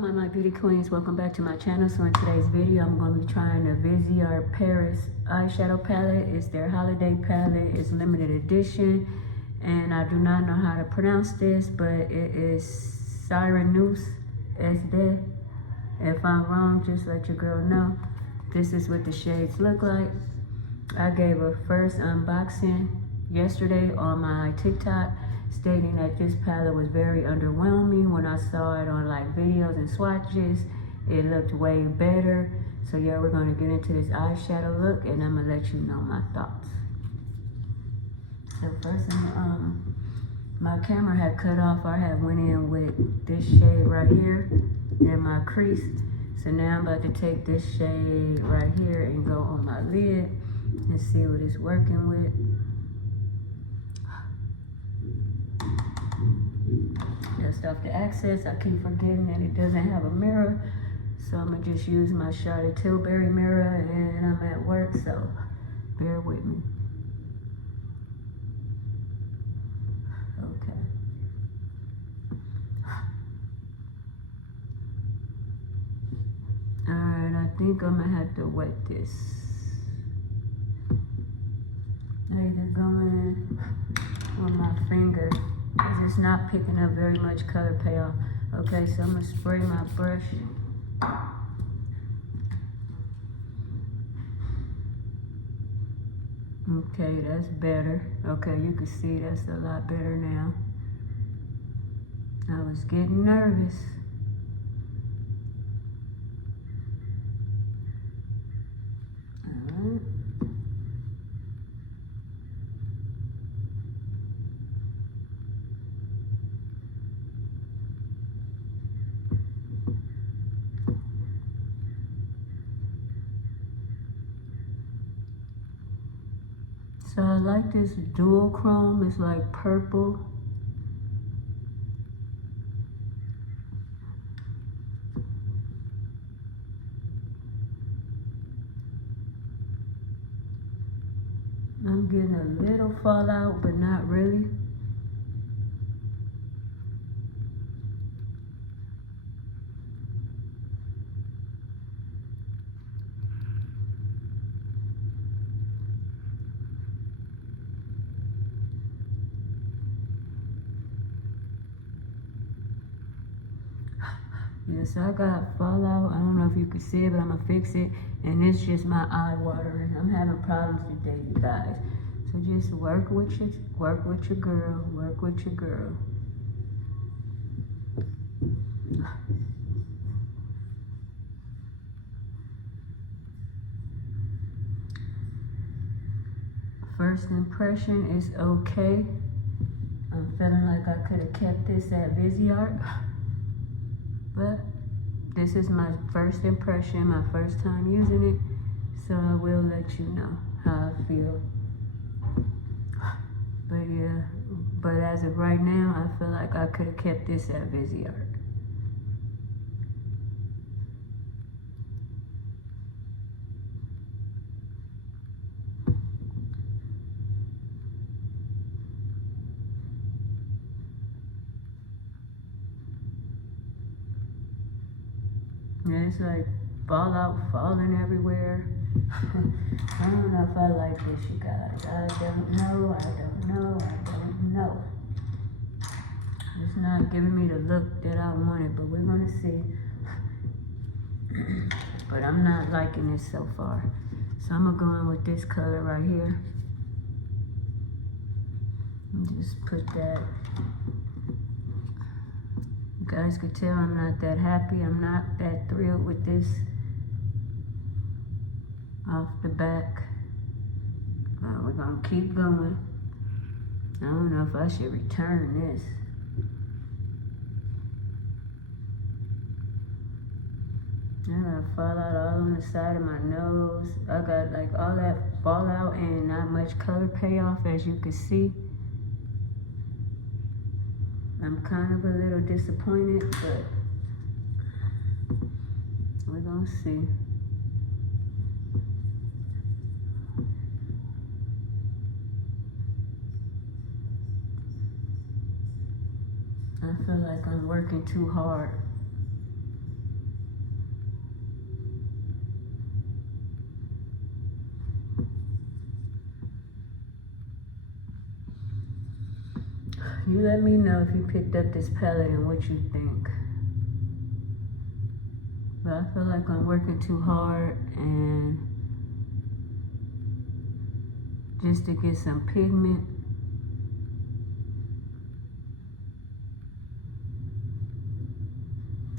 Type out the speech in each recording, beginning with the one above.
my beauty queens, welcome back to my channel. So in today's video I'm going to be trying the Viseart Paris eyeshadow palette. It's their holiday palette. It's limited edition and I do not know how to pronounce this, but it is Sireneuse Etendu. If I'm wrong, just let your girl know. This is what the shades look like. I gave a first unboxing yesterday on my TikTok, stating that this palette was very underwhelming. When I saw it on like videos and swatches, it looked way better. So yeah, we're gonna get into this eyeshadow look and I'm gonna let you know my thoughts. So first, my camera had cut off. I had went in with this shade right here in my crease. So now I'm about to take this shade right here and go on my lid and see what it's working with. Dust off the excess. I keep forgetting that it doesn't have a mirror, so I'm gonna just use my Charlotte Tilbury mirror, and I'm at work, so bear with me. Okay. All right, I think I'm gonna have to wet this. I either go in with my finger, because it's not picking up very much color payoff. Okay, so I'm gonna spray my brush. Okay, that's better. Okay, you can see that's a lot better now. I was getting nervous. All right. So I like this dual chrome. It's like purple. I'm getting a little fallout, but not really. Yes, I got fallout. I don't know if you can see it, but I'm gonna fix it. And it's just my eye watering. I'm having problems today, you guys. So just work with your girl. Work with your girl. First impression is okay. I'm feeling like I could have kept this at Viseart. But this is my first impression, my first time using it, so I will let you know how I feel. But yeah, but as of right now, I feel like I could have kept this at Viseart. Yeah, it's like fallout falling everywhere. I don't know if I like this, you guys. I don't know. It's not giving me the look that I wanted, but we're gonna see. But I'm not liking this so far. So I'm gonna go in with this color right here. And just put that. You guys could tell I'm not that happy. I'm not that thrilled with this off the back. We're gonna keep going. I don't know if I should return this. I got fallout all on the side of my nose. I got like all that fallout and not much color payoff, as you can see. I'm kind of a little disappointed, but we're gonna see. I feel like I'm working too hard. You let me know if you picked up this palette and what you think. But I feel like I'm working too hard and just to get some pigment.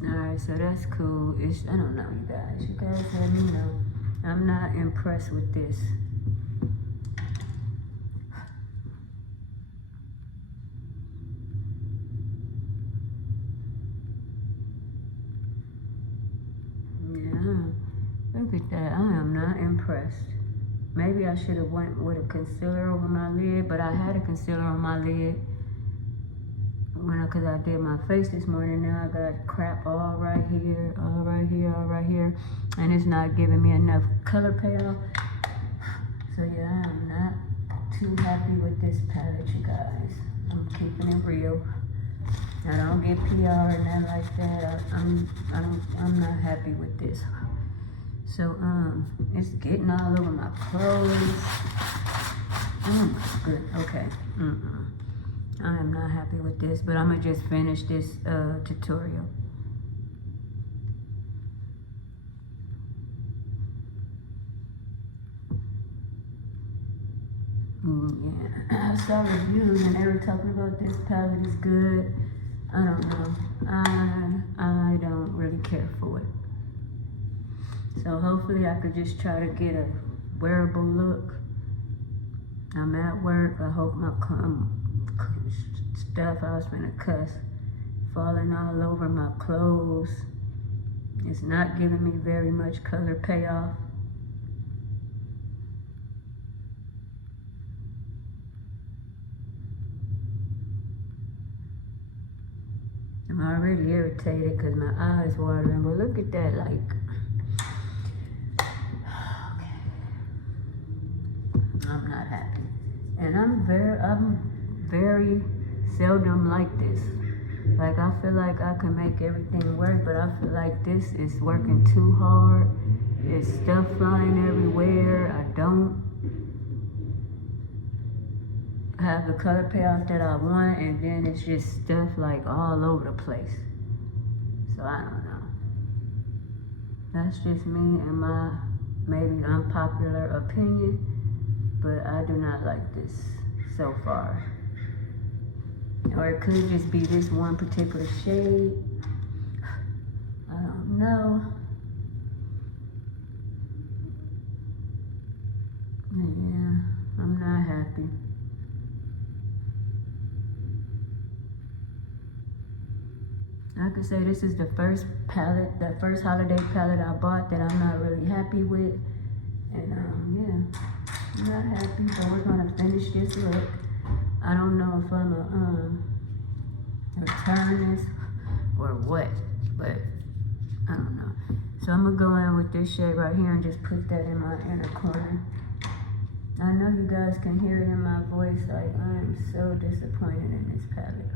Alright, so that's cool. I don't know, you guys. You guys let me know. I'm not impressed with this. Look at that, I am not impressed. Maybe I should have went with a concealer over my lid, but I had a concealer on my lid because I did my face this morning. Now I got crap all right here, all right here, all right here, and it's not giving me enough color payoff. So yeah, I am not too happy with this palette, you guys. I'm keeping it real. I don't get PR or nothing like that. I'm not happy with this. So it's getting all over my clothes. Good. Okay. I am not happy with this, but I'm gonna just finish this tutorial. Yeah. I saw reviews and they were talking about this palette is good. I don't know. I don't really care for it. So hopefully I could just try to get a wearable look. I'm at work. I hope my stuff I was gonna cuss falling all over my clothes. It's not giving me very much color payoff. I'm already irritated because my eyes watering, but look at that, like, I'm not happy. And I'm very seldom like this. Like, I feel like I can make everything work, but I feel like this is working too hard. There's stuff flying everywhere. I don't have the color payoff that I want, and then it's just stuff like all over the place. So I don't know. That's just me and my maybe unpopular opinion, but I do not like this so far. Or it could just be this one particular shade. I don't know. Yeah, I'm not happy. I could say this is the first palette, the first holiday palette I bought that I'm not really happy with. And yeah, I'm not happy, but we're gonna finish this look. I don't know if I'm gonna return this or what, but I don't know. So I'm gonna go in with this shade right here and just put that in my inner corner. I know you guys can hear it in my voice, like I am so disappointed in this palette.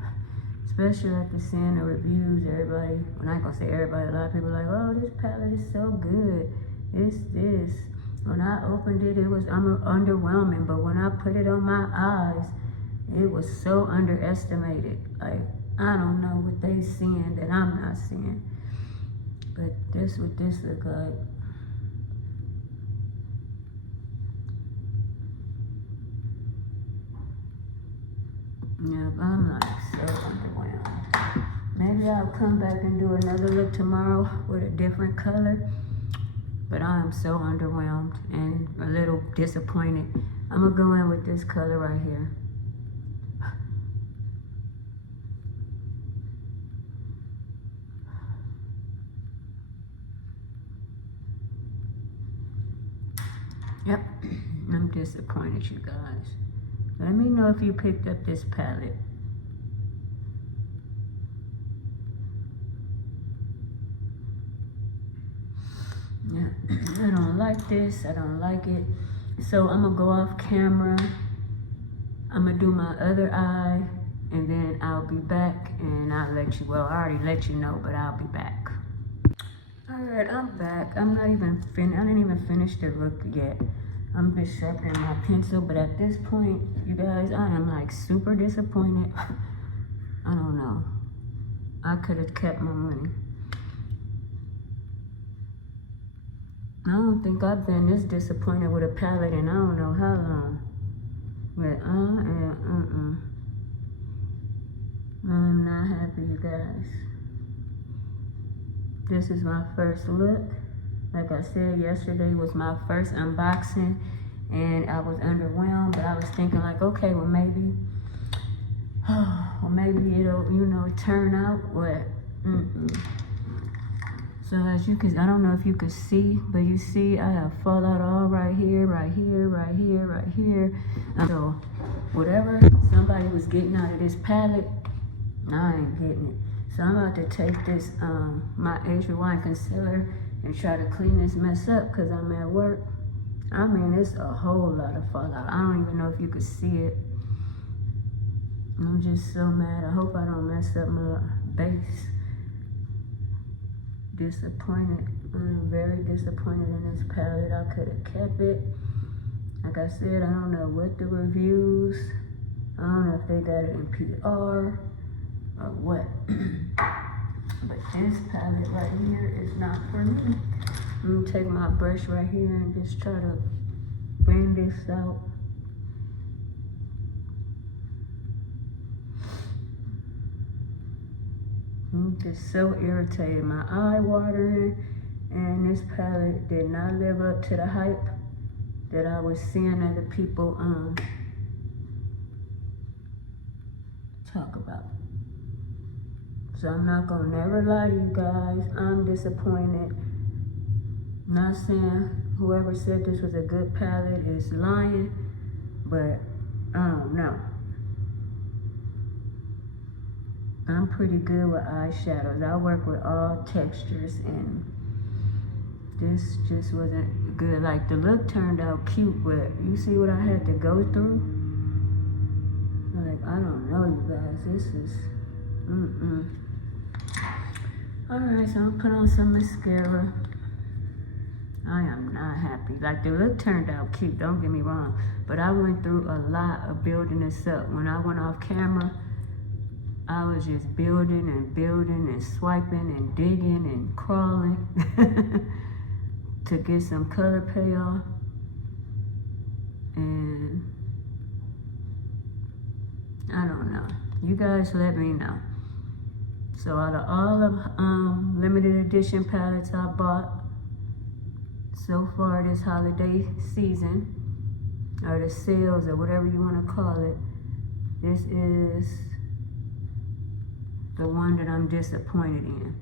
Especially after seeing the reviews, everybody, well, I'm not gonna say everybody, a lot of people are like, oh, this palette is so good. It's this. When I opened it, it was underwhelming, but when I put it on my eyes, it was so underestimated. Like, I don't know what they seeing that I'm not seeing. But this what this look like. Yeah, but I'm like so underwhelmed. Maybe I'll come back and do another look tomorrow with a different color. But I am so underwhelmed and a little disappointed. I'm gonna go in with this color right here. Yep, I'm disappointed, you guys. Let me know if you picked up this palette. Yeah, I don't like this. I don't like it. So I'm gonna go off camera. I'm gonna do my other eye, and then I'll be back, and I'll let you. Well, I already let you know, but I'll be back. All right, I'm back. I'm not even I didn't even finish the look yet. I'm just sharpening my pencil, but at this point, you guys, I am like super disappointed I don't know. I could have kept my money. I don't think I've been this disappointed with a palette in I don't know how long. But I'm not happy, you guys. This is my first look. Like I said, yesterday was my first unboxing and I was underwhelmed, but I was thinking like, okay, well maybe it'll, you know, turn out, but So as you can, I don't know if you could see, but you see I have fallout all right here, right here, right here, right here. So whatever somebody was getting out of this palette, I ain't getting it. So I'm about to take this, my HYPNOTISE concealer and try to clean this mess up because I'm at work. I mean, it's a whole lot of fallout. I don't even know if you could see it. I'm just so mad. I hope I don't mess up my base. Disappointed. I'm very disappointed in this palette. I could have kept it. Like I said, I don't know what the reviews. I don't know if they got it in PR or what. But this palette right here is not for me. I'm gonna take my brush right here and just try to bring this out. I'm just so irritated. My eye watering, and this palette did not live up to the hype that I was seeing other people talk about. So I'm not gonna never lie to you guys. I'm disappointed. Not saying whoever said this was a good palette is lying, but I don't know. I'm pretty good with eyeshadows. I work with all textures, and this just wasn't good. Like, the look turned out cute, but you see what I had to go through? Like, I don't know, you guys. This is, Alright, so I'm putting on some mascara. I am not happy. Like, the look turned out cute, don't get me wrong. But I went through a lot of building this up. When I went off camera, I was just building and swiping and digging and crawling to get some color payoff. And I don't know. You guys let me know. So out of all of limited edition palettes I bought so far this holiday season, or the sales or whatever you want to call it, this is the one that I'm disappointed in.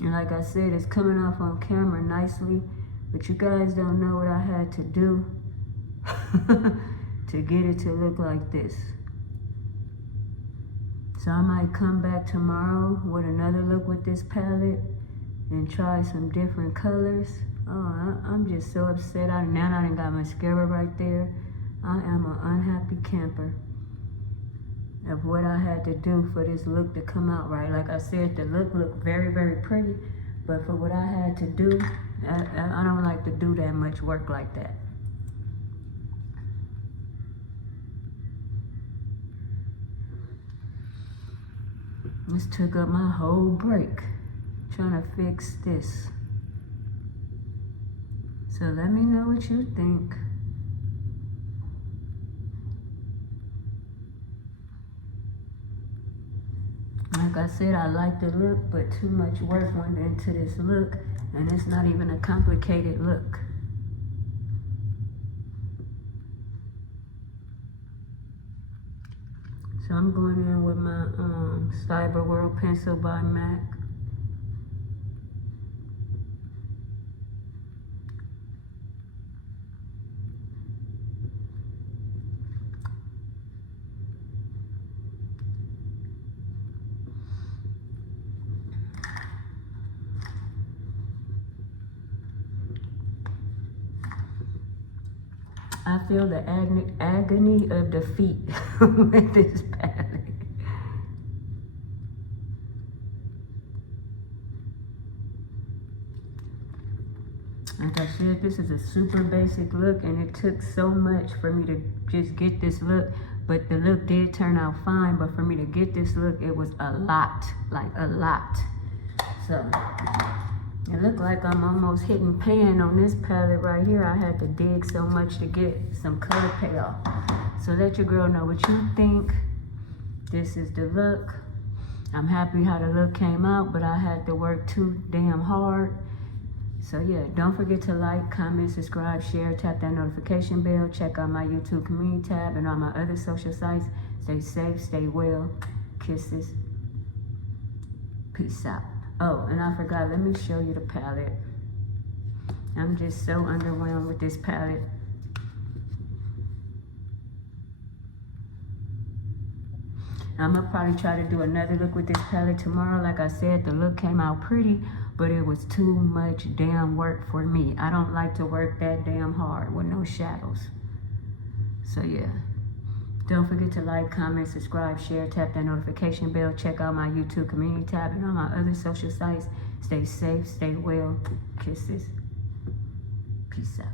And like I said, it's coming off on camera nicely, but you guys don't know what I had to do to get it to look like this. So I might come back tomorrow with another look with this palette and try some different colors. Oh, I'm just so upset. Now I done got mascara right there. I am an unhappy camper of what I had to do for this look to come out right. Like I said, the look looked very, very pretty, but for what I had to do, I don't like to do that much work like that. This took up my whole break trying to fix this. So let me know what you think. Like I said, I like the look, but too much work went into this look, and it's not even a complicated look. So I'm going in with my Cyber World pencil by MAC. I feel the agony of defeat with this palette. Like I said, this is a super basic look, and it took so much for me to just get this look. But the look did turn out fine, but for me to get this look, it was a lot, like a lot. So it looked like I'm almost hitting pan on this palette right here. I had to dig so much to get some color payoff. So let your girl know what you think. This is the look. I'm happy how the look came out, but I had to work too damn hard. So yeah, don't forget to like, comment, subscribe, share, tap that notification bell. Check out my YouTube community tab and all my other social sites. Stay safe, stay well. Kisses. Peace out. Oh, and I forgot, let me show you the palette. I'm just so underwhelmed with this palette. I'm gonna probably try to do another look with this palette tomorrow. Like I said, the look came out pretty, but it was too much damn work for me. I don't like to work that damn hard with no shadows. So yeah, don't forget to like, comment, subscribe, share, tap that notification bell. Check out my YouTube community tab and all my other social sites. Stay safe, stay well. Kisses. Peace out.